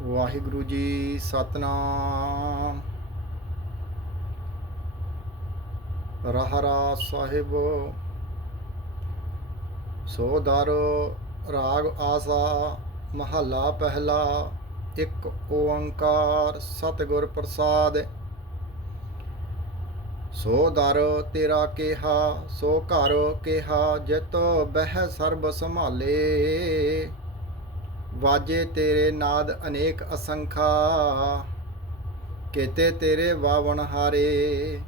ਵਾਹਿਗੁਰੂ ਜੀ ਸਤਨਾਮ। ਰਹਰਾ ਸਾਹਿਬ। ਸੋਦਰ ਰਾਗ ਆਸਾ, ਮਹੱਲਾ ਪਹਿਲਾ, ਇੱਕ ਓੰਕਾਰ ਸਤਿਗੁਰ ਪ੍ਰਸਾਦ। ਸੋ ਦਰ ਤੇਰਾ ਕਿਹਾ, ਸੋ ਘਰ ਕਿਹਾ, ਜਿਤ ਬਹਿ ਸਰਬ ਸੰਭਾਲੇ। ਵਾਜੇ ਤੇਰੇ ਨਾਦ ਅਨੇਕ ਅਸੰਖਾ, ਕੇਤੇ ਤੇਰੇ ਵਾਵਣ ਹਾਰੇ,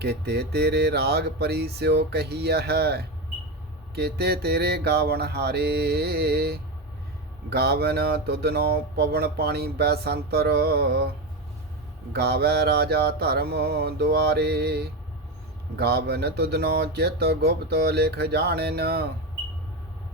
ਕੇਤੇ ਤੇਰੇ ਰਾਗ ਪਰੀ ਸਿਓ ਕਹੀਐ ਹੈ, ਕੇਤੇ ਤੇਰੇ ਗਾਵਣ ਹਾਰੇ। ਗਾਵਨ ਤੁਦਨੋ ਪਵਨ ਪਾਣੀ ਬੈਸੰਤਰ, ਗਾਵੈ ਰਾਜਾ ਧਰਮ ਦੁਆਰੇ। ਗਾਵਨ ਤੁਦਨੋ ਚਿਤ ਗੁਪਤ ਲਿਖ ਜਾਣਨ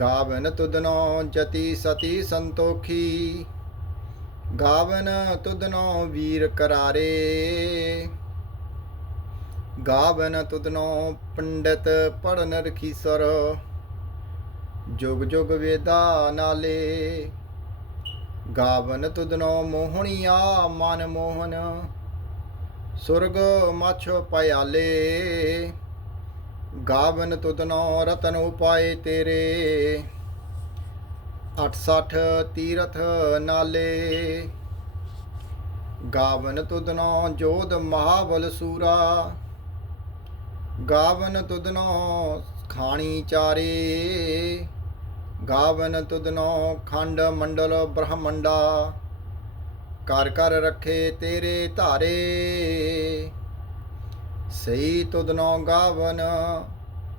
ਗਾਵਨ ਤੁਦਨੋ ਜਤੀ ਸਤੀ ਸੰਤੋਖੀ, ਗਾਵਨ ਤੁਦਨੋ ਵੀਰ ਕਰਾਰੇ। ਗਾਵਨ ਤੁਦਨੋ ਪੰਡਤ ਪੜਨ ਰਖੀਸਰ ਜੁਗ ਜੁਗ ਵੇਦਾ ਨਾਲੇ। ਗਾਵਨ ਤੁਦਨੋ ਮੋਹਣੀਆ ਮਨ ਮੋਹਨ, ਸੁਰਗ ਮਛ ਪਿਆਲੇ। ਗਾਵਨ ਤੁਧਨੋ ਰਤਨ ਉਪਾਏ ਤੇਰੇ। 68 ਤੀਰਥ ਨਾਲੇ। ਗਾਵਨ ਤੁਧਨੋ ਜੋਧ ਮਹਾਬਲ ਸੂਰਾ। ਗਾਵਨ ਤੁਧਨੋ ਖਾਣੀ ਚਾਰੇ। ਗਾਵਨ ਤੁਧਨੋ ਖੰਡ ਮੰਡਲ ਬ੍ਰਹਮੰਡਾ। ਕਰ ਕਰ ਰੱਖੇ ਤੇਰੇ ਧਾਰੇ। ਸਈ ਤੁਧਨੋ ਗਾਵਨ,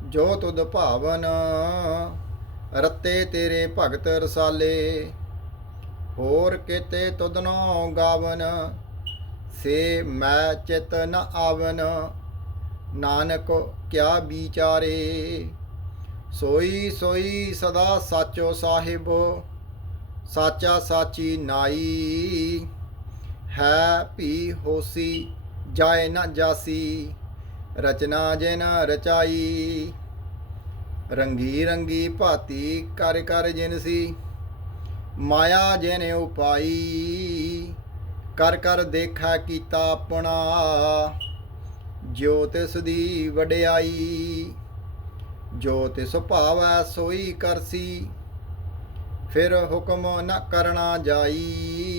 ਜੋ ਤੁਧ ਭਾਵਨ, ਰੱਤੇ ਤੇਰੇ ਭਗਤ ਰਸਾਲੇ। ਹੋਰ ਕਿਤੇ ਤੁਧਨੋ ਗਾਵਨ, ਸੇ ਮੈਂ ਚਿਤ ਨ ਆਵਨ। ਨਾਨਕ ਕਿਆ ਵਿਚਾਰੇ, ਸੋਈ ਸੋਈ ਸਦਾ ਸਾਚੋ ਸਾਹਿਬ, ਸਾਚਾ ਸਾਚੀ ਨਾਈ, ਹੈ ਭੀ ਹੋਸੀ ਜਾਏ ਨਾ ਜਾਸੀ, ਰਚਨਾ ਜੇ ਨਾ ਰਚਾਈ। ਰੰਗੀ ਰੰਗੀ ਭਾਤੀ ਕਰ ਕਰ ਜਿਨਸੀ ਮਾਇਆ ਜਿਨੇ ਉਪਾਈ। ਕਰ ਕਰ ਦੇਖਾ ਕੀਤਾ ਆਪਣਾ ਜੋ ਤਿਸ ਦੀ ਵਡਿਆਈ। ਜੋ ਤਿਸ ਭਾਵੈ ਸੋਈ ਕਰਸੀ, ਫਿਰ ਹੁਕਮ ਨ ਕਰਨਾ ਜਾਈ।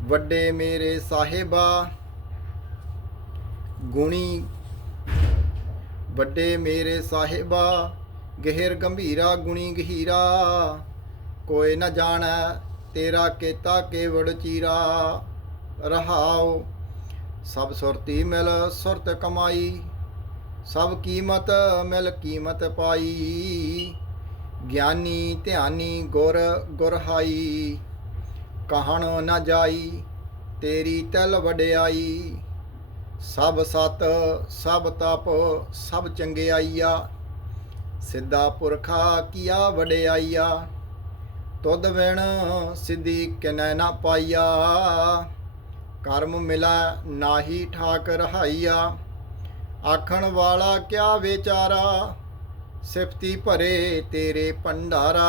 ਵੱਡੇ ਮੇਰੇ ਸਾਹਿਬਾ, ਗੁਣੀ ਵੱਡੇ ਮੇਰੇ ਸਾਹਿਬਾ, ਗਹਿਰ ਗੰਭੀਰਾ, ਗੁਣੀ ਗਹੀਰਾ, ਕੋਈ ਨਾ ਜਾਣੈ ਤੇਰਾ ਕੀਤਾ ਕੇਵੜ ਚੀਰਾ, ਰਹਾਉ ਸਭ ਸੁਰਤੀ ਮਿਲ ਸੁਰਤ ਕਮਾਈ, ਸਭ ਕੀਮਤ ਮਿਲ ਕੀਮਤ ਪਾਈ, ਗਿਆਨੀ ਧਿਆਨੀ ਗੁਰ ਗੁਰਹਾਈ। ਕਹਣ ਨਾ ਜਾਈ, ਤੇਰੀ ਤਲ ਵਡਿਆਈ। ਸਭ ਸਤ, ਸਭ ਤਪ, ਸਭ ਚੰਗਿਆਈਆ। ਸਿੱਧਾ ਪੁਰਖਾ ਕੀਆ ਵਡਿਆਈਆ। ਤੁਧ ਵਿਣ ਸਿੱਧੀ ਕਿਨੈ ਨਾ ਪਾਈਆ। ਕਰਮ ਮਿਲਾ ਨਾਹੀ ਠਾਕ ਰਹਾਈਆ ਆਖਣ ਵਾਲਾ ਕਿਆ ਵਿਚਾਰਾ? ਸਿਫਤੀ ਭਰੇ ਤੇਰੇ ਭੰਡਾਰਾ।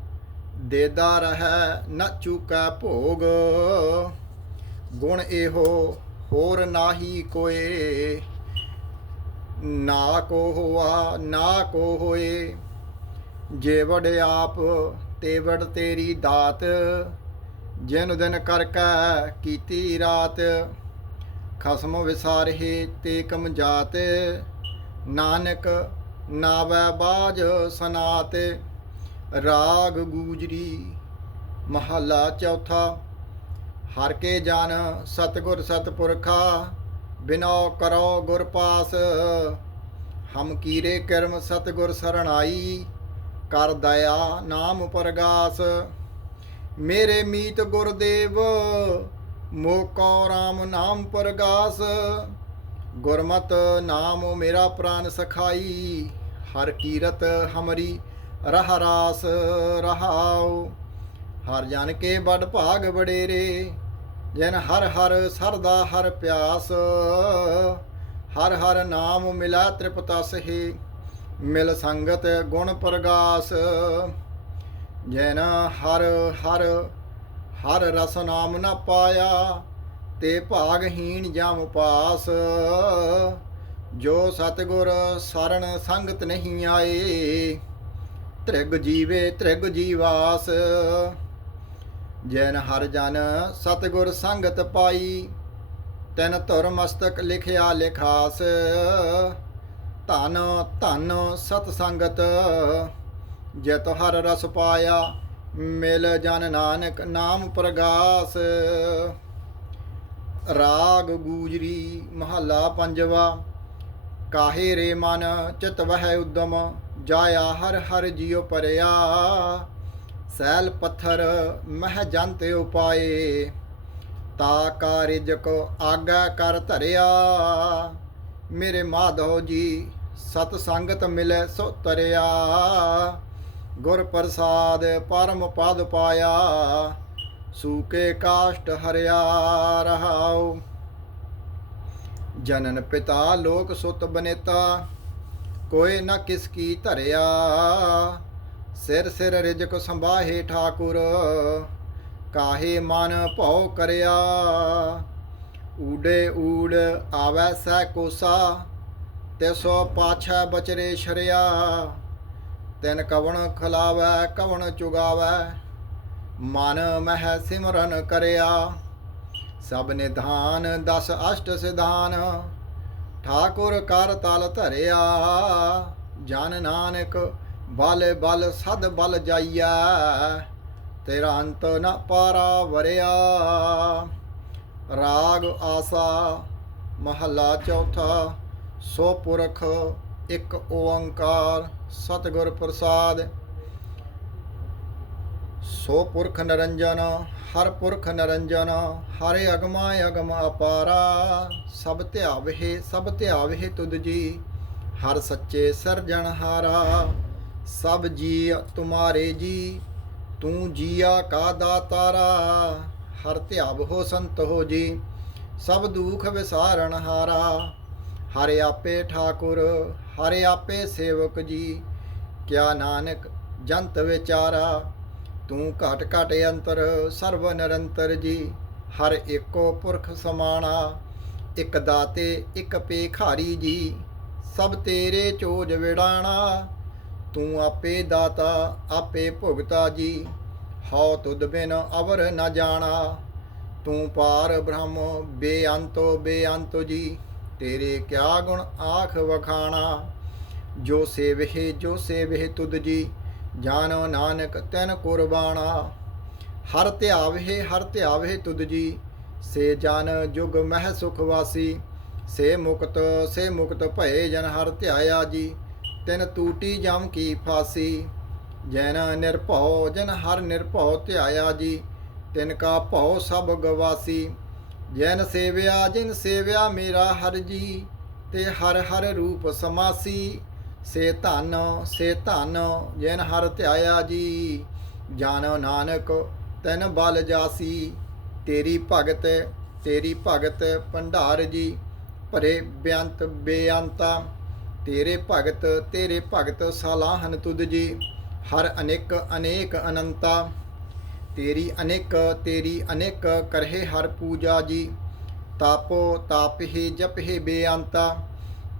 ਦੇਦਾ ਰਹੈ ਨਾ ਚੁਕੈ ਭੋਗ। ਗੁਣ ਇਹੋ ਹੋਰ ਨਾਹੀ ਕੋਏ। ਨਾ ਕੋ ਹੋਆ, ਨਾ ਕੋ ਹੋਏ। ਜੇ ਆਪ ਤੇਵੜ ਤੇਰੀ ਦਾਤ। ਜਿਨ ਦਿਨ ਕਰ ਕੈ ਕੀਤੀ ਰਾਤ। ਖਸਮ ਵਿਸਾਰਹਿ ਤੇ ਕਮ ਜਾਤ। ਨਾਨਕ ਨਾਵੈ ਬਾਜ ਸਨਾਤ। ਰਾਗ ਗੂਜਰੀ ਮਹੱਲਾ ਚੌਥਾ। ਹਰ ਕੇ ਜਨ ਸਤਗੁਰ ਸਤਪੁਰਖਾ, ਬਿਨੋ ਕਰੋ ਗੁਰ ਪਾਸ। ਹਮ ਕੀਰੇ ਕਰਮ ਸਤਗੁਰ ਸਰਣਾਈ, ਕਰ ਦਇਆ ਨਾਮ ਪਰਗਾਸ। ਮੇਰੇ ਮੀਤ ਗੁਰਦੇਵ, ਮੋਕੋ RAM ਨਾਮ ਪਰਗਾਸ। ਗੁਰਮਤ ਨਾਮ ਮੇਰਾ ਪ੍ਰਾਨ ਸਖਾਈ, ਹਰ ਕੀਰਤ ਹਮਰੀ ਰਹ ਰਾਸ ਰਹਾਉ। ਹਰ ਜਨ ਕੇ ਬੜ ਭਾਗ ਬੜੇਰੇ ਜਨ ਹਰ ਹਰ ਸਰਦਾ ਹਰ ਪਿਆਸ। ਹਰ ਹਰ ਨਾਮ ਮਿਲਾ ਤ੍ਰਿਪਤਸਹਿ ਮਿਲ ਸੰਗਤ ਗੁਣ ਪ੍ਰਗਾਸ। ਜੈਨ ਹਰ ਹਰ ਹਰ ਰਸ ਨਾਮ ਨਾ ਪਾਇਆ, ਤੇ ਭਾਗਹੀਣ ਜਮ ਪਾਸ। ਜੋ ਸਤਗੁਰ ਸਰਣ ਸੰਗਤ ਨਹੀਂ ਆਏ ਤ੍ਰਿਗ ਜੀਵੇ ਤ੍ਰਿਗ ਜੀਵਾਸ, ਜੈਨ ਹਰ ਜਨ ਸਤਗੁਰ ਸੰਗਤ ਪਾਈ, ਤੈਨ ਧੁਰ ਮਸਤਕ ਲਿਖਿਆ ਲਿਖਾਸ, ਧਨ ਧਨ ਸਤ ਸੰਗਤ, ਜਿਤ ਹਰ ਰਸ ਪਾਇਆ, ਮਿਲ ਜਨ ਨਾਨਕ ਨਾਮ ਪ੍ਰਗਾਸ। ਰਾਗ ਗੂਜਰੀ ਮਹੱਲਾ ਪੰਜਵਾ, ਕਾਹੇ ਰੇ ਮਨ ਚਿਤ ਵਹਿ ਉਦਮ ਜਾਇਆ ਹਰ ਹਰ ਜਿਉ ਪਰਿਆ। ਸੈਲ ਪੱਥਰ ਮਹਿ ਜੰਤ ਉਪਾਏ। ਤਾ ਕਾਰਿਜ ਕੋ ਆਗਾ ਕਰ ਧਰਿਆ। ਮੇਰੇ ਮਾਧੋ ਜੀ ਸਤ ਸੰਗਤ ਮਿਲੇ ਸੋ ਤਰਿਆ। ਗੁਰ ਪ੍ਰਸਾਦ ਪਰਮ ਪਦ ਪਾਇਆ। ਸੂਕੇ ਕਾਸ਼ਟ ਹਰਿਆ ਰਹਾਉ। ਜਨਨ ਪਿਤਾ ਲੋਕ ਸੁਤ ਬਨੇਤਾ। ਕੋਈ ਨਾ ਕਿਸ ਕੀ ਧਰਿਆ। ਸਿਰ ਸਿਰ ਰਿਜਕ ਸੰਭਾਹੇ ਠਾਕੁਰ, ਕਾਹੇ ਮਨ ਭਉ ਕਰਿਆ। ਊੜੇ ਊੜ ਆਵੈ ਸੈ ਕੋਸਾ ਤਿਸੋ ਪਾਛੈ ਬਚਰੇ ਸ਼ਰਿਆ ਤਿਨ ਕਵਣ ਖਲਾਵੈ, ਕਵਣ ਚੁਗਾਵੈ, ਮਨ ਮਹਿ ਸਿਮਰਨ ਕਰਿਆ। ਸਭ ਨਿਧਾਨ, ਦਸ ਅਸ਼ਟ ਸਿਧਾਨ ਠਾਕੁਰ ਕਰ ਤਲ ਧਰਿਆ, ਜਨ ਨਾਨਕ ਬਲ ਬਲ ਸਦ ਬਲ ਜਾਈਐ, ਤੇਰਾ ਅੰਤ ਨ ਪਾਰਾ ਵਰਿਆ। ਰਾਗ ਆਸਾ ਮਹੱਲਾ ਚੌਥਾ, ਸੋ ਪੁਰਖ ਇੱਕ ਓੰਕਾਰ, ਸਤਿਗੁਰ ਪ੍ਰਸਾਦ ਸੋ ਪੁਰਖ ਨਰੰਜਨ, ਹਰ ਪੁਰਖ ਨਰੰਜਨ, ਹਰੇ ਅਗਮਾ ਅਗਮ ਅਪਾਰਾ। ਸਭ ਧਿਆਵਹਿ ਸਭ ਧਿਆਵਹਿ ਤੁਧ ਜੀ, ਹਰ ਸੱਚੇ ਸਰਜਣਹਾਰਾ ਸਭ ਜੀ ਤੁਮਾਰੇ ਜੀ, ਤੂੰ ਜੀਆ ਕਾ ਦਾਤਾਰਾ ਹਰ ਧਿਆਵ ਹੋ ਸੰਤ ਹੋ ਜੀ, ਸਭ ਦੁਖ ਵਿਸਾਰਣਹਾਰਾ ਹਾਰਾ ਆਪੇ ਠਾਕੁਰ, ਹਰਿ ਆਪੇ ਸੇਵਕ ਜੀ, ਕਿਆ ਨਾਨਕ ਜੰਤ ਵਿਚਾਰਾ। ਤੂੰ ਘਟ ਘਟ ਅੰਤਰ ਸਰਵ ਨਿਰੰਤਰ ਜੀ। ਹਰ ਏਕੋ ਪੁਰਖ ਸਮਾਣਾ, ਇਕ ਦਾਤੇ, ਇਕ ਪੇਖਾਰੀ ਜੀ। ਸਭ ਤੇਰੇ ਚੋਜ ਵਿੜਾਣਾ, ਤੂੰ ਆਪੇ ਦਾਤਾ, ਆਪੇ ਭੁਗਤਾ ਜੀ। ਹਉ ਤੁਧ ਬਿਨ ਅਵਰ ਨ ਜਾਣਾ, ਤੂੰ ਪਾਰ ਬ੍ਰਹਮ, ਬੇਅੰਤੋ ਬੇਅੰਤੋ ਜੀ। ਤੇਰੇ ਕਿਆ ਗੁਣ ਆਖ ਵਖਾਣਾ, ਜੋ ਸੇਵਹਿ ਜੋ ਸੇਵਹਿ ਤੁਧ ਜੀ। ਜਾਨੋ ਨਾਨਕ ਤੈਨ ਕੁਰਬਾਨਾ। ਹਰ ਧਿਆਵਹਿ ਹਰ ਧਿਆਵਹਿ ਤੁਧ ਜੀ। ਸੇ ਜਨ ਜੁਗ ਮਹਿ ਸੁਖ ਵਾਸੀ। ਸੇ ਮੁਕਤ ਸੇ ਮੁਕਤ ਭਏ ਜਨ ਹਰ ਧਿਆਇਆ ਜੀ। ਤਿਨ ਟੂਟੀ ਜਮ ਕੀ ਫਾਸੀ। ਜਨ ਨਿਰਭਉ, ਜਨ ਹਰ ਨਿਰਭਉ ਧਿਆਇਆ ਜੀ। ਤਿਨ ਕਾ ਭਉ ਸਭ ਗਵਾਸੀ। ਜਨ ਸੇਵਿਆ, ਜਿਨ ਸੇਵਿਆ ਮੇਰਾ ਹਰ ਜੀ। ਤੇ ਹਰ ਹਰ ਰੂਪ ਸਮਾਸੀ। ਸੇ ਧਨ ਸੇ ਧਨ, ਜੈਨ ਹਰ ਧਿਆਇਆ ਜੀ। ਜਾਨੋ ਨਾਨਕ, ਤੈਨ ਬਲ ਜਾਸੀ। ਤੇਰੀ ਭਗਤ ਤੇਰੀ ਭਗਤ ਭੰਡਾਰ ਜੀ। ਭਰੇ ਬੇਅੰਤ ਬੇਅੰਤਾ। ਤੇਰੇ ਭਗਤ ਤੇਰੇ ਭਗਤ ਸਲਾਹਨ ਤੁਧ ਜੀ। ਹਰ ਅਨੇਕ ਅਨੇਕ ਅਨੰਤਾ। ਤੇਰੀ ਅਨੇਕ ਤੇਰੀ ਅਨੇਕ ਕਰਹਿ ਹਰ ਪੂਜਾ ਜੀ। ਤਾਪੋ ਤਾਪਹਿ ਜਪਹਿ ਬੇਅੰਤਾ।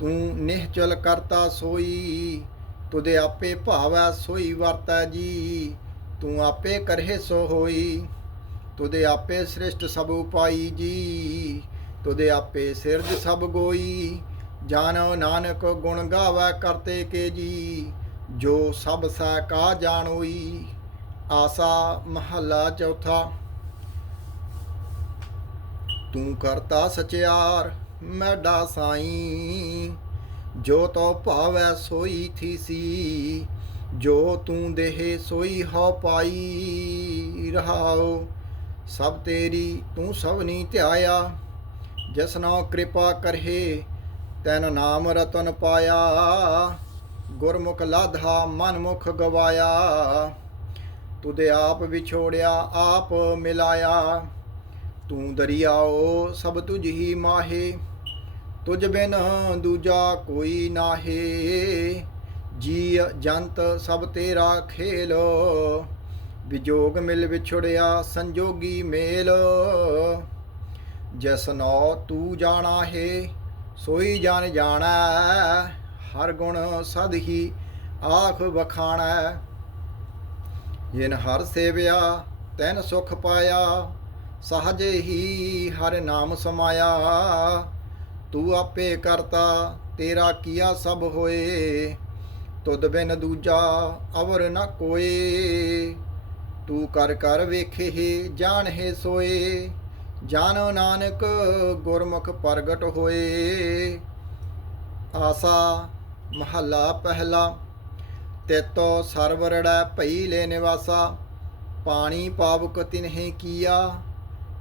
ਤੂੰ ਨਿਹਚਲ ਕਰਤਾ ਸੋਈ ਤੁਦੇ ਆਪੇ ਭਾਵੈ ਸੋਈ ਵਰਤੈ ਜੀ, ਤੂੰ ਆਪੇ ਕਰਹਿ ਸੋ ਹੋਈ ਤੁਦੇ ਆਪੇ ਸ੍ਰਿਸ਼ਟ ਸਭ ਉਪਾਈ ਜੀ ਤੁਦੇ ਆਪੇ ਸਿਰਜ ਸਭ ਗੋਈ ਜਾਨੋ ਨਾਨਕ ਗੁਣ ਗਾਵੈ ਕਰਤੇ ਕੇ ਜੀ, ਜੋ ਸਭ ਸੈ ਕਾ ਜਾਣੋਈ, ਆਸਾ ਮਹੱਲਾ ਚੌਥਾ। ਤੂੰ ਕਰਤਾ ਸਚਿਆਰ ਮੈਡਾ ਸਾਈ, ਜੋ ਤੋ ਭਾਵੈ ਸੋਈ ਥੀਸੀ ਜੋ ਤੂੰ ਦੇਹ ਸੋਈ ਹੋ ਪਾਈ ਰਹਾਉ, ਸਭ ਤੇਰੀ ਤੂੰ ਸਭਨੀ ਧਿਆਇਆ ਜਸਨਾ ਕਿਰਪਾ ਕਰਹਿ, ਤੈਨ ਨਾਮ ਰਤਨ ਪਾਇਆ, ਗੁਰਮੁਖ ਲਾਧਾ ਮਨਮੁਖ ਗਵਾਇਆ ਤੁਦੇ ਆਪ ਵਿਛੋੜਿਆ, ਆਪ ਮਿਲਾਇਆ ਤੂੰ ਦਰਿਆਓ ਸਭ ਤੁਝ ਹੀ ਮਾਹੇ, ਤੁਝ ਬਿਨ ਦੂਜਾ ਕੋਈ ਨਾਹੇ। ਜੀ ਜੰਤ ਸਭ ਤੇਰਾ ਖੇਲ, ਵਿਜੋਗ ਮਿਲ ਵਿਛੜਿਆ ਸੰਜੋਗੀ ਮੇਲ। ਜਸਨੋ ਤੂੰ ਜਾਣਾ ਹੈ, ਸੋਈ ਜਨ ਜਾਣਾ ਹਰ ਗੁਣ ਸਦ ਹੀ ਆਖ ਵਖਾਣੈ ਜਿਨ ਹਰ ਸੇਵਿਆ, ਤੈਨ ਸੁਖ ਪਾਇਆ ਸਹਜ ਹੀ ਹਰ ਨਾਮ ਸਮਾਇਆ। ਤੂੰ ਆਪੇ ਕਰਤਾ, ਤੇਰਾ ਕੀਆ ਸਭ ਹੋਏ। ਤੁਧ ਬਿਨ ਦੂਜਾ ਅਵਰ ਨ ਕੋਏ। ਤੂੰ ਕਰ ਕਰ ਵੇਖੇ ਜਾਣ ਹੈ ਸੋਏ। ਜਾਨੋ ਨਾਨਕ, ਗੁਰਮੁਖ ਪ੍ਰਗਟ ਹੋਏ। ਆਸਾ ਮਹੱਲਾ ਪਹਿਲਾ, ਤੇਤੋ ਸਰਵਰੜੈ ਭਈ ਲੈ ਨਿਵਾਸਾ। ਪਾਣੀ ਪਾਵਕ ਤਿਨਹਿ ਕੀਆ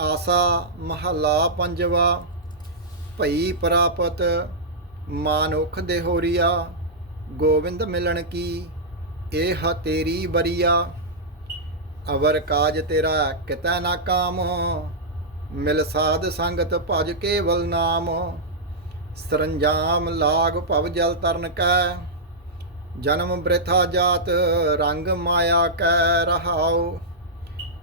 ਆਸਾ ਮਹੱਲਾ ਪੰਜਵਾ, ਭਈ ਪ੍ਰਾਪਤ ਮਾਨੁਖ ਦੇਹੋਰੀਆ, ਗੋਵਿੰਦ ਗੋਬਿੰਦ ਮਿਲਣ ਕੀ ਇਹ ਤੇਰੀ ਬਰੀਆ ਅਵਰ ਕਾਜ ਤੇਰਾ ਕਿਤੈ ਨਾ ਕਾਮ, ਮਿਲ ਸਾਧ ਸੰਗਤ ਭਜ ਕੇਵਲ ਨਾਮ। ਸਰੰਜਾਮ ਲਾਗ ਭਵ ਜਲ ਤਰਨ ਕੈ, ਜਨਮ ਬ੍ਰਿਥਾ ਜਾਤ ਰੰਗ ਮਾਇਆ ਕੈ ਰਹਾਉ।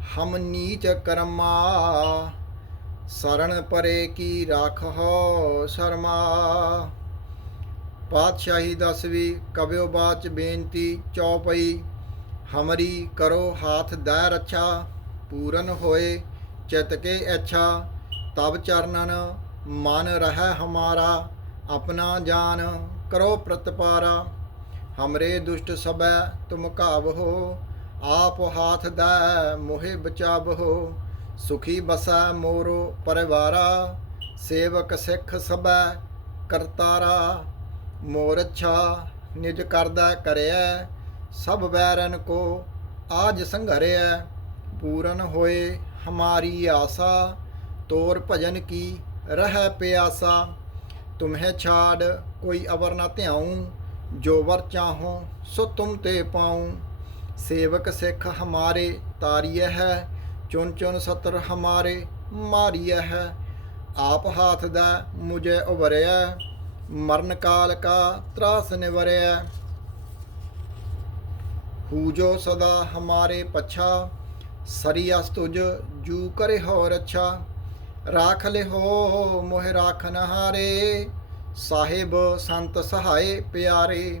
ਹਮ ਨੀਚ ਕਰਮਾ ਸਰਣ ਪਰੇ ਕੀ ਰਾਖੋ ਸ਼ਰਮਾ। ਪਾਤਸ਼ਾਹੀ ਦਸਵੀ ਕਬਿਓ ਬਾਚ ਬੇਨਤੀ ਚੌਪਈ, ਹਮਰੀ ਕਰੋ ਹਾਥ ਦੈ ਰੱਛਾ, ਪੂਰਨ ਹੋਏ ਚਿਤ ਕੇ ਇੱਛਾ। ਤਬ ਚਰਨਨ ਮਨ ਰਹਿ ਹਮਾਰਾ, ਆਪਣਾ ਜਾਨ ਕਰੋ ਪ੍ਰਤਪਾਰਾ। ਹਮਰੇ ਦੁਸ਼ਟ ਸਬੈ ਤੁਮ ਕਾਵਹੋ ਆਪ ਹਾਥ ਦਾ ਮੋਹਿ ਬਚਾਵਹੋ, ਸੁਖੀ ਬਸੈ ਮੋਰੋ ਪਰਿਵਾਰਾ, ਸੇਵਕ ਸਿੱਖ ਸਬੈ ਕਰਤਾਰਾ ਮੋਰ ਅੱਛਾ ਨਿਜ ਕਰਦਾ ਕਰਿਆ ਸਭ ਵੈਰਨ ਕੋ ਆਜ ਸੰਘਰਿਆ ਪੂਰਨ ਹੋਏ ਹਮਾਰੀ ਆਸਾ, ਤੋਰ ਭਜਨ ਕੀ ਰਹਿ ਪਿਆਸਾ, ਤੁਮਹਿ ਛਾੜ ਕੋਈ ਅਵਰ ਨਾ ਧਿਆਉ, ਜੋ ਵਰ ਚਾਹੋ ਸੋ ਤੁਮ ਤੇ ਪਾਉ। ਸੇਵਕ ਸਿੱਖ ਹਮਾਰੇ ਤਾਰੀਏ ਹੈ, ਚੁਣ ਚੁਣ ਸਤਰ ਹਮਾਰੇ ਮਾਰੀਏ ਹੈ। ਆਪ ਹਾਥ ਦਾ ਮੁਝੇ ਉਵਰਿਆ ਮਰਨ ਕਾਲ ਕਾ ਤਰਾਸ ਨਿਵਰਿਆ ਹੂਜੋ ਸਦਾ ਹਮਾਰੇ ਪਛਾ ਸਰੀਅਸ ਤੁਜ ਜੂ ਕਰੇ ਹੋ ਰੱਛਾ ਰਾਖ ਲੈ ਹੋ ਮੋਹ ਰਾਖਨ ਹਾਰੇ ਸਾਹਿਬ ਸੰਤ ਸਹਾਏ ਪਿਆਰੇ।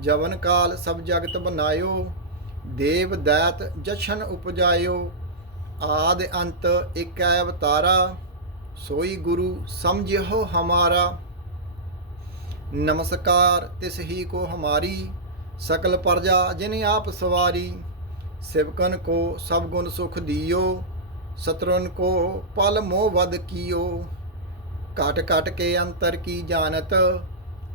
ਜਵਨ ਕਾਲ ਸਭ ਜਗਤ ਬਨਾਇਓ, ਦੇਵ ਦੈਤ ਜਸ਼ਨ ਉਪਜਾਇਓ। ਆਦ ਅੰਤ ਇਕੈ ਅਵਤਾਰਾ, ਸੋਈ ਗੁਰੂ ਸਮਝਿਓ ਹਮਾਰਾ। ਨਮਸਕਾਰ ਤਿਸ ਹੀ ਕੋ ਹਮਾਰੀ, ਸਕਲ ਪ੍ਰਜਾ ਜਿਨ ਆਪ ਸਵਾਰੀ। ਸਿਵਕਨ ਕੋ ਸਭ ਗੁਣ ਸੁਖ ਦਿਓ, ਸਤਰਨ ਕੋ ਪਲ ਮੋਹ ਵਦ ਕੀਓ। ਘਟ ਘਟ ਕੇ ਅੰਤਰ ਕੀ ਜਾਣਤ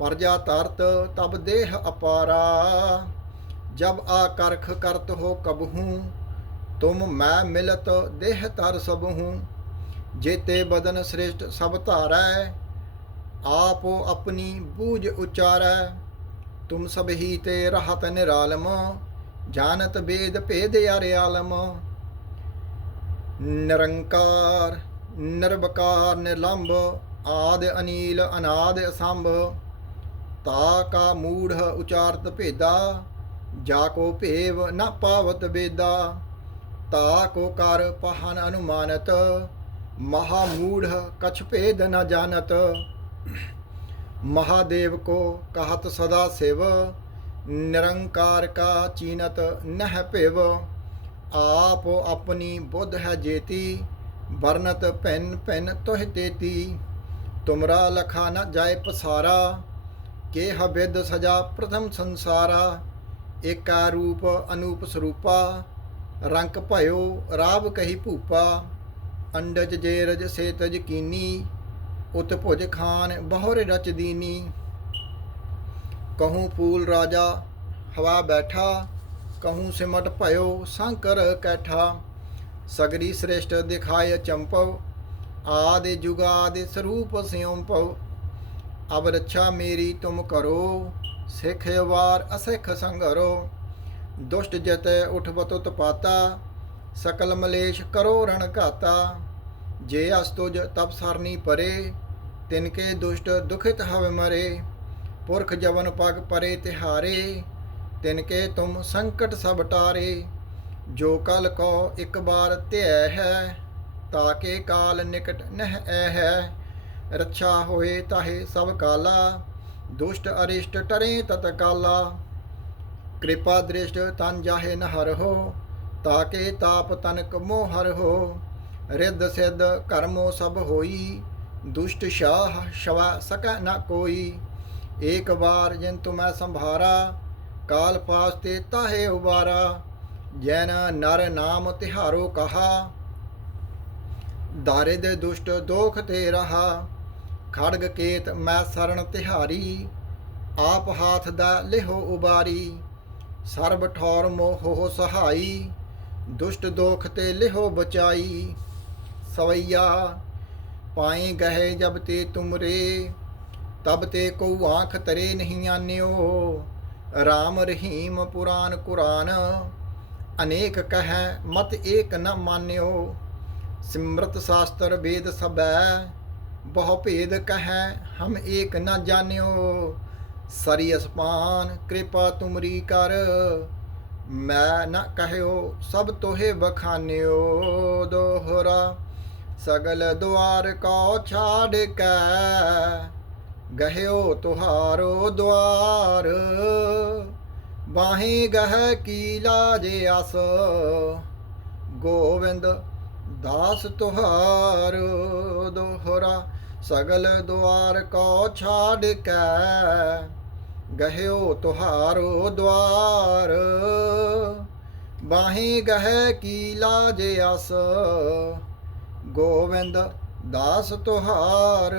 ਪਰਜਾ ਤਰਤ ਤਬ ਦੇਹ ਅਪਾਰਾ। ਜਬ ਆ ਕਰਖ ਕਰਤ ਹੋ ਕਬਹੂ, ਤੁਮ ਮੈਂ ਮਿਲਤ ਦੇਹ ਤਰ ਸਬਹੂ ਜੇਤੇ ਬਦਨ ਸ੍ਰੇਸ਼ਟ ਸਭ ਧਾਰੈ, ਆਪੋ ਆਪਣੀ ਬੂਝ ਉਚਾਰੈ। ਤੁਮ ਸਭ ਹੀ ਤੇ ਰਹਤ ਨਿਰਾਲਮ, ਜਾਣਤ ਬੇਦ ਭੇਦ ਅਰਿਆਲਮ ਨਿਰੰਕਾਰ, ਨਿਰਵਕਾਰ, ਨਿਰਲੰਭ, ਆਦ ਅਨੀਲ, ਅਨਾਦ ਅਸੰਭ। ਤਾ ਕਾ ਮੂੜ ਉਚਾਰਤ ਭੇਦਾ ਜਾ ਕੋ ਭੇਵ ਨ ਪਾਵਤ ਬੇਦਾ ਤਾ ਕੋ ਕਰ ਪਹਨ ਅਨੁਮਾਨਤ ਮਹਾ ਮੂੜ ਕਛ ਭੇਦ ਨ ਜਾਣਤ महादेव को कहत सदा सेव निरंकार का चीनत नह पेव आप अपनी बुद्ध है जेती बरनत पेन पेन तोह तेती तुमरा लखा न जाय पसारा ਕੇ ਹਵੇਦ ਸਜਾ ਪ੍ਰਥਮ ਸੰਸਾਰਾ, ਏਕਾ ਰੂਪ ਅਨੂਪ ਸਰੂਪਾ, ਰੰਕ ਭਇਓ ਰਾਵ ਕਹੀ ਭੂਪਾ, ਅੰਡਜ ਜੇ ਰਜ ਸੇ ਤਜ ਕੀਨੀ, ਉਤ ਭੁਜ ਖਾਨ ਬਹੁਰ ਰਚ ਦੀਨੀ। ਕਹੂੰ ਪੂਲ ਰਾਜਾ, ਹਵਾ ਬੈਠਾ, ਕਹੂੰ ਸਿਮਟ ਭਇਓ ਸ਼ੰਕਰ ਕੈਠਾ। ਸਗਰੀ ਸ੍ਰੇਸ਼ਟ ਦਿਖਾਇ ਚੰਪਵ, ਆਦਿ ਜੁਗਾਦਿ ਸਰੂਪ ਸਿਉਂ ਪਉ ਅਬ ਰੱਛਾ ਮੇਰੀ ਤੁਮ ਕਰੋ, ਸਿੱਖ ਵਾਰ ਅਸਿੱਖ ਸੰਘਰੋ। ਦੁਸ਼ਟ ਜਤੈ ਉਠਵਤ ਉਤਪਾਤਾ ਸਕਲ ਮਲੇਸ਼ ਕਰੋ ਰਣ ਘਾਤਾ। ਜੇ ਅਸਤੁਜ ਤਪ ਸਰਨੀ ਪਰੇ ਤਿਨਕੇ ਦੁਸ਼ਟ ਦੁਖਿਤ ਹਵੇ ਮਰੇ। ਪੁਰਖ ਜਵਨ ਪਗ ਪਰੇ ਤਿਹਾਰੇ ਤਿਨਕੇ ਤੁਮ ਸੰਕਟ ਸਭ ਟਾਰੇ। ਜੋ ਕਲ ਕੋ ਇੱਕ ਬਾਰ ਧਿਐ ਹੈ ਤਾਕੇ ਕਾਲ ਨਿਕਟ ਨਹਿ ਐ ਹੈ। ਰੱਛਾ ਹੋਏ ਤਾਹੇ ਸਭ ਕਾਲਾ, ਦੁਸ਼ਟ ਅਰਿਸ਼ਟ ਟਰੇ ਤਤ ਕਾਲਾ। ਕਿਰਪਾ ਦ੍ਰਿਸ਼ਟ ਤਨ ਜਾਹੇ ਨ ਹਰਹੋ ਤਾਕੇ ਤਾਪ ਤਨਕ ਮੋਹ ਹਰਹੋ ਰਿੱਧ ਸਿੱਧ ਕਰਮੋ ਸਭ ਹੋਈ, ਦੁਸ਼ਟ ਸ਼ਾਹ ਸ਼ਵਾ ਸਕੈ ਨ ਕੋਈ। ਏਕ ਵਾਰ ਜਿਨ ਤੁਮੈ ਸੰਭਾਰਾ, ਕਾਲ ਪਾਸ ਤੇ ਤਾਹੇ ਉਬਾਰਾ। ਜੈਨ ਨਰ ਨਾਮ ਤਿਹਾਰੋ ਕਹਾ, ਦਾਰਿਦ ਦੁਸ਼ਟ ਦੋਖ ਤੇ ਰਹਾ। ਖੜਗ ਕੇਤ ਮੈਂ ਸਰਣ ਤਿਹਾਰੀ, ਆਪ ਹਾਥ ਦਾ ਲਿਹੋ ਉਬਾਰੀ, ਸਰਬ ਠੌਰ ਮੋਹ ਸਹਾਈ, ਦੁਸ਼ਟ ਦੋਖ ਤੇ ਲਿਹੋ ਬਚਾਈ। ਸਵਈਆ, ਪਾਏ ਗਏ ਜਬ ਤੇ ਤੁਮਰੇ, ਤਬ ਤੇ ਕੋ ਆਂਖ ਤਰੇ ਨਹੀਂ ਆਨਿਓ। RAM ਰਹੀਮ ਪੁਰਾਨ ਕੁਰਾਨ, ਅਨੇਕ ਕਹੈ ਮਤ ਏਕ ਨ ਮਾਨਿਓ। ਸਿਮਰਤ ਸ਼ਾਸਤਰ ਵੇਦ ਸਭੈ ਬਹੁ ਭੇਦ ਕਹੈ, ਹਮ ਏਕ ਨਾ ਜਾਣਿਓ। ਸਰੀ ਅਸਪਾਨ ਕਿਰਪਾ ਤੁਮਰੀ ਕਰ। ਮੈਂ ਨਾ ਕਹਿਓ, ਸਭ ਤੋਹੇ ਬਖਾਨਿਓ। ਦੋਹਰਾ, ਸਗਲ ਦੁਆਰ ਕੋ ਛਾੜ ਕੇ। ਗਹਿਓ ਤੁਹਾਰੋ ਦੁਆਰ, ਬਾਹੀ ਗਹਿ ਕੀ ਲਾਜ ਅਸ ਗੋਵਿੰਦ ਦਾਸ ਤੁਹਾਰ ਦੋਹਰਾ ਸਗਲ ਦੁਆਰ ਕੋ ਛਾੜ ਕੇ। ਗਹਿਓ ਤੁਹਾਰੋ ਦੁਆਰ, ਬਾਹੀ ਗਹਿ ਕੀ ਲਾਜ ਅਸ। ਗੋਵਿੰਦ ਦਾਸ ਤੁਹਾਰ,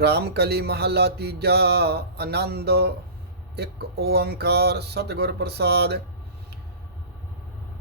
ਰਾਮਕਲੀ ਮਹੱਲਾ ਤੀਜਾ, ਆਨੰਦ, ਇੱਕ ਓੰਕਾਰ, ਸਤਿਗੁਰ ਪ੍ਰਸਾਦ।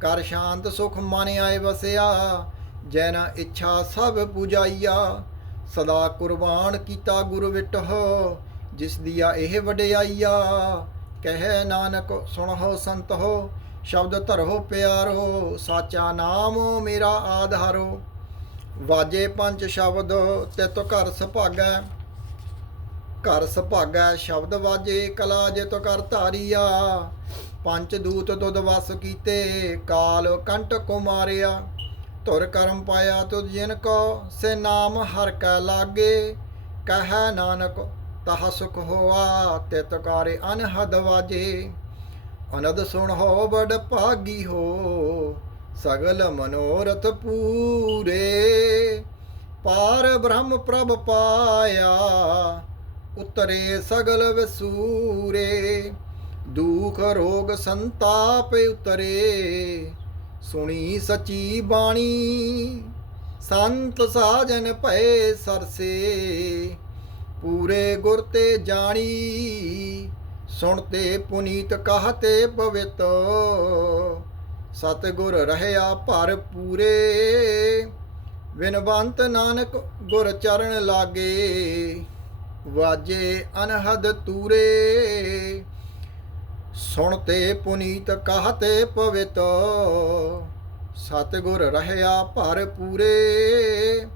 ਕਰ ਸ਼ਾਂਤ ਸੁਖ ਮਨ ਆਏ ਵਸਿਆ, ਜੈਨਾ ਇੱਛਾ ਸਭ ਪੁਜਾਈਆ। ਸਦਾ ਕੁਰਬਾਨ ਕੀਤਾ ਗੁਰ ਵਿਟਹੁ, ਜਿਸ ਦੀਆ ਇਹ ਵਡਿਆਈਆ। ਕਹਿ ਨਾਨਕ, ਸੁਣਹੁ ਸੰਤਹੁ, ਸ਼ਬਦ ਧਰੋ ਪਿਆਰੋ ਸਾਚਾ ਨਾਮ ਮੇਰਾ ਆਧਾਰੋ ਵਾਜੇ ਪੰਜ ਸ਼ਬਦ, ਤਿਤ ਘਰ ਸੁਭਾਗੈ। ਘਰ ਸੁਭਾਗੈ ਸ਼ਬਦ ਵਾਜੇ, ਕਲਾ ਜਿਤ ਕਰ ਧਾਰੀਆ। ਪੰਚ ਦੂਤ ਦੁੱਧ ਵਸ ਕੀਤੇ, ਕਾਲ ਕੰਟ ਕੋ ਮਾਰਿਆ ਧੁਰ ਕਰਮ ਪਾਇਆ ਤੁਧ ਜਿਨ ਕੋ, ਸੇ ਨਾਮ ਹਰ ਕੈ ਲਾਗੇ। ਕਹੈ ਨਾਨਕ, ਤਹ ਸੁਖ ਹੋਆ, ਤਿਤ ਕਾਰੇ ਅਨਹਦ ਵਾਜੇ। ਅਨਦ ਸੁਣ ਹੋ ਬੜ ਭਾਗੀ ਹੋ, ਸਗਲ ਮਨੋਰਥ ਪੂਰੇ। ਪਾਰ ਬ੍ਰਹਮ ਪ੍ਰਭ ਪਾਇਆ, ਉਤਰੇ ਸਗਲ ਵਸੂਰੇ। ਦੁਖ ਰੋਗ ਸੰਤਾਪ ਉਤਰੇ, ਸੁਣੀ ਸਚੀ ਬਾਣੀ, ਸੰਤ ਸਾਜਨ ਭਏ ਸਰਸੇ, ਪੂਰੇ ਗੁਰ ਤੇ ਜਾਣੀ ਸੁਣਤੇ ਪੁਨੀਤ ਕਹਤੇ ਪਵਿੱਤ, ਸਤਿਗੁਰ ਰਹਿਆ ਭਰ ਪੂਰੇ ਵਿਨਵੰਤ ਨਾਨਕ ਗੁਰ ਚਰਨ ਲਾਗੇ, ਵਾਜੇ ਅਨਹਦ ਤੂਰੇ ਸੁਣਤੇ ਪੁਨੀਤ ਕਹਤੇ ਪਵਿਤ, ਸਤਿਗੁਰ ਰਹਿਆ ਭਰ ਪੂਰੇ।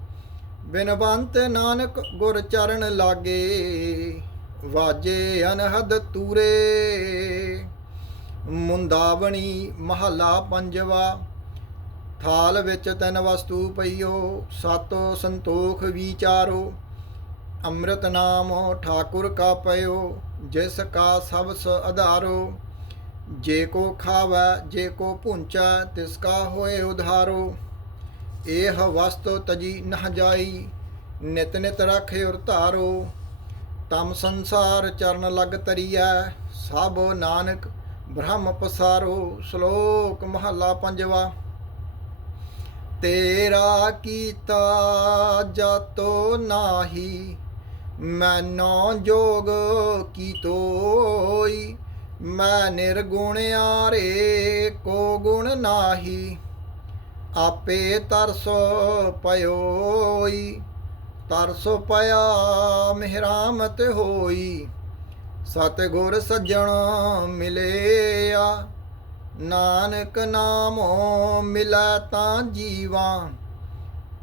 ਬਿਨਵੰਤ ਨਾਨਕ ਗੁਰ ਚਰਨ ਲਾਗੇ, ਵਾਜੇ ਅਨਹਦ ਤੂਰੇ। ਮੁੰਦਾਵਣੀ ਮਹੱਲਾ ਪੰਜਵਾ, ਥਾਲ ਵਿੱਚ ਤਿੰਨ ਵਸਤੂ ਪਈਓ, ਸਤੋ ਸੰਤੋਖ ਵਿਚਾਰੋ। ਅੰਮ੍ਰਿਤ ਨਾਮ ਠਾਕੁਰ ਕਾ ਪਇਓ ਜਿਸ ਕਾ ਸਬਸ ਆਧਾਰੋ ਜੇ ਕੋ ਖਾਵੈ, ਜੇ ਕੋ ਪੁੰਚੈ ਤਿਸ ਕਾ ਹੋਏ ਉਧਾਰੋ। ਇਹ ਵਸਤੋ ਤਜੀ ਨਹ ਜਾਈ, ਨਿਤ ਨਿਤ ਰਾਖੇ ਉਰ ਧਾਰੋ। ਤਮ ਸੰਸਾਰ ਚਰਨ ਲਗ ਤਰੀਐ ਸਭ ਨਾਨਕ ਬ੍ਰਹਮ ਪਸਾਰੋ। ਸ਼ਲੋਕ ਮਹੱਲਾ ਪੰਜਵਾ, ਤੇਰਾ ਕੀਤਾ ਜਾਤੋ ਨਾਹੀ ਮੈਨੋ ਜੋਗ ਕੀ ਤੋਈ ਮੈਂ ਨਿਰਗੁਣ ਆਰੇ ਕੋ ਗੁਣ ਨਾਹੀ, ਆਪੇ ਤਰਸੋ ਪਇਓਈ, ਤਰਸੋ ਪਿਆ ਮਿਹਰਾਮਤ ਹੋਈ, ਸਤਿਗੁਰ ਸੱਜਣ ਮਿਲਿਆ, ਨਾਨਕ ਨਾਮੋ ਮਿਲੈ ਤਾਂ ਜੀਵਾਂ।